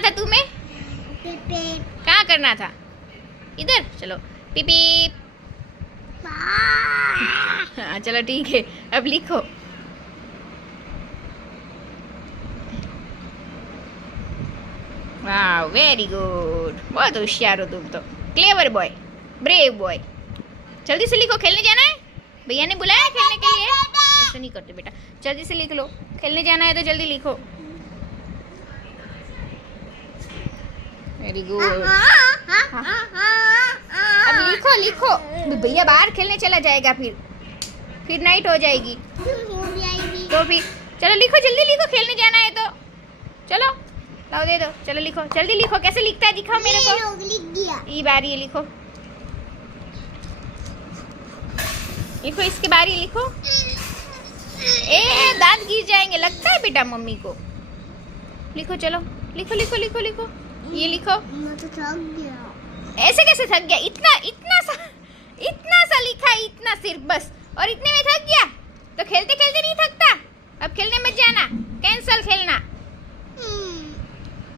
था तुम्हें? कहाँ करना था? इधर चलो। पीपी। हाँ चलो ठीक है, अब लिखो। वाह वेरी गुड, बहुत होशियार हो तुम तो, क्लेवर बॉय, ब्रेव बॉय। जल्दी से लिखो, खेलने जाना है, भैया ने बुलाया खेलने के लिए। ऐसा नहीं करते बेटा, जल्दी से लिख लो, खेलने जाना है तो जल्दी लिखो। Very good. अब लिखो लिखो, भैया बाहर खेलने चला जाएगा, फिर नाइट हो जाएगी तो फिर चलो लिखो, जल्दी लिखो, खेलने जाना है तो चलो। लाओ दे दो, चलो लिखो, जल्दी लिखो। कैसे लिखता है दिखाओ मेरे को। लिख दिया। ये बारी है, लिखो लिखो, इसके बारी लिखो। ए दांत गिर जाएंगे लगता है बेटा मम्मी को। लिखो चलो, लिखो लिखो लिखो लिखो, ये लिखो। मैं तो थक गया। ऐसे कैसे थक गया? इतना सा लिखा है, इतना सिर्फ बस, और इतने में थक गया? तो खेलते खेलते नहीं थकता। अब खेलने मत जाना, कैंसल खेलना।